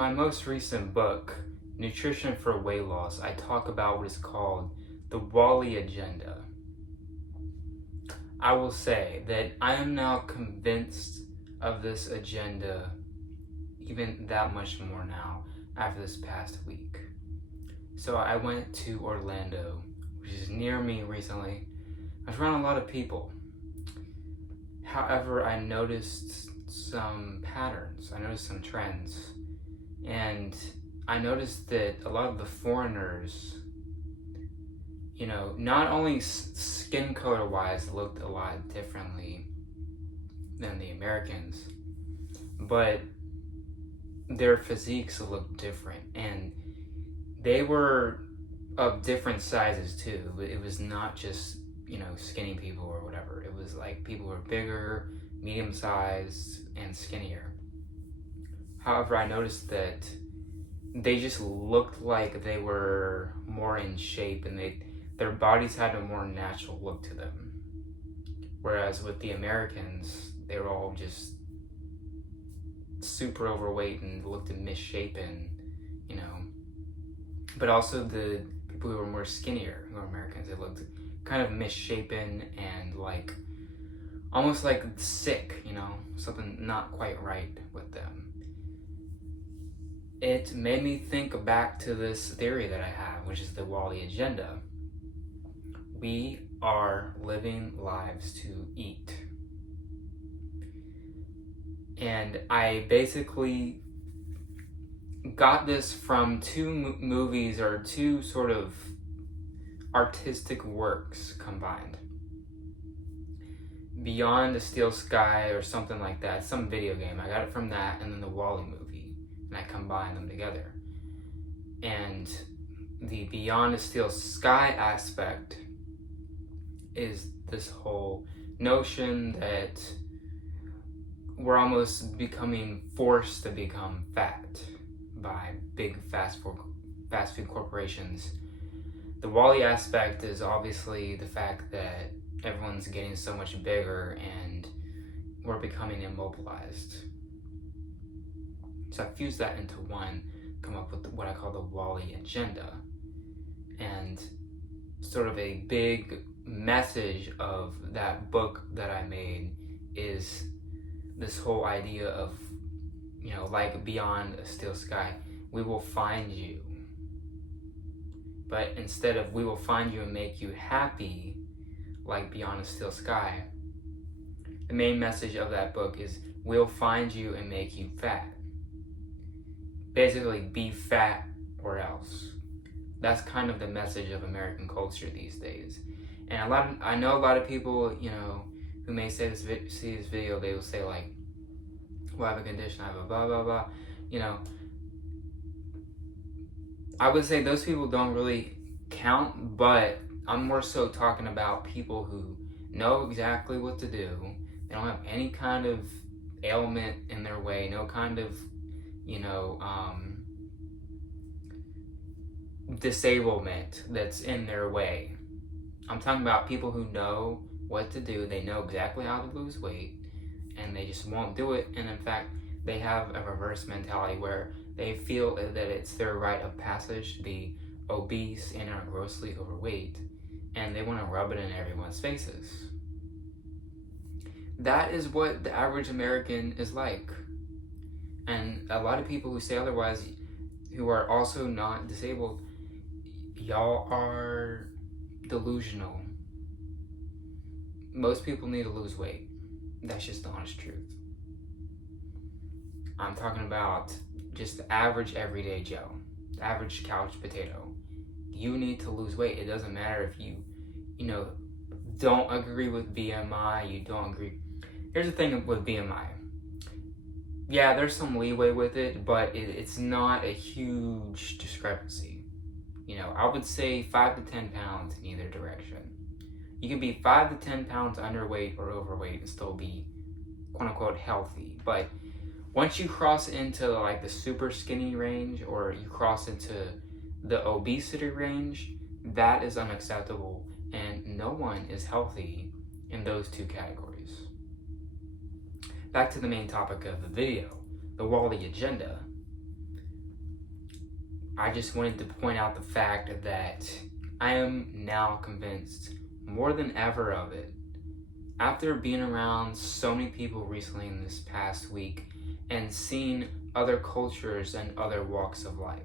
my most recent book, Nutrition for Weight Loss, I talk about what is called the Wally Agenda. I will say that I am now convinced of this agenda even that much more now after this past week. So I went to Orlando, which is near me recently. I was around a lot of people. However, I noticed some patterns. I noticed some trends. And I noticed that a lot of the foreigners, not only skin color wise looked a lot differently than the Americans, but their physiques looked different. And they were of different sizes too. It was not just, skinny people or whatever. It was like people who were bigger, medium sized, and skinnier. However, I noticed that they just looked like they were more in shape and their bodies had a more natural look to them. Whereas with the Americans, they were all just super overweight and looked misshapen, But also the people who were more skinnier, who were Americans, they looked kind of misshapen and like almost like sick, something not quite right with them. It made me think back to this theory that I have, which is the Wally Agenda. We are living lives to eat. And I basically got this from two movies or two sort of artistic works combined. Beyond the Steel Sky or something like that, some video game. I got it from that and then the Wall-E movie, and I combined them together. And the Beyond the Steel Sky aspect is this whole notion that we're almost becoming forced to become fat by big fast food corporations. The Wall-E aspect is obviously the fact that everyone's getting so much bigger and we're becoming immobilized. So I fused that into one, come up with what I call the Wall-E Agenda. And sort of a big message of that book that I made is this whole idea of, like Beyond a Steel Sky, we will find you. But instead of we will find you and make you happy, like Beyond a Steel Sky, the main message of that book is we'll find you and make you fat. Basically, be fat or else. That's kind of the message of American culture these days. And I know a lot of people, who may see this video, they will say like, well, I have a condition, I have a blah, blah, blah. I would say those people don't really count, but I'm more so talking about people who know exactly what to do. They don't have any kind of ailment in their way, no kind of, disablement that's in their way. I'm talking about people who know what to do, they know exactly how to lose weight, and they just won't do it. And in fact, they have a reverse mentality where they feel that it's their rite of passage to be obese and are grossly overweight, and they want to rub it in everyone's faces. That is what the average American is like. And a lot of people who say otherwise, who are also not disabled, y'all are delusional. Most people need to lose weight. That's just the honest truth. I'm talking about just the average everyday Joe, the average couch potato. You need to lose weight. It doesn't matter if you don't agree with BMI, you don't agree. Here's the thing with BMI. Yeah, there's some leeway with it, but it's not a huge discrepancy. I would say 5 to 10 pounds in either direction. You can be 5 to 10 pounds underweight or overweight and still be quote unquote healthy. But once you cross into like the super skinny range or you cross into the obesity range, that is unacceptable, and no one is healthy in those two categories. Back to the main topic of the video, the Wall-E Agenda. I just wanted to point out the fact that I am now convinced more than ever of it. After being around so many people recently in this past week and seeing other cultures and other walks of life,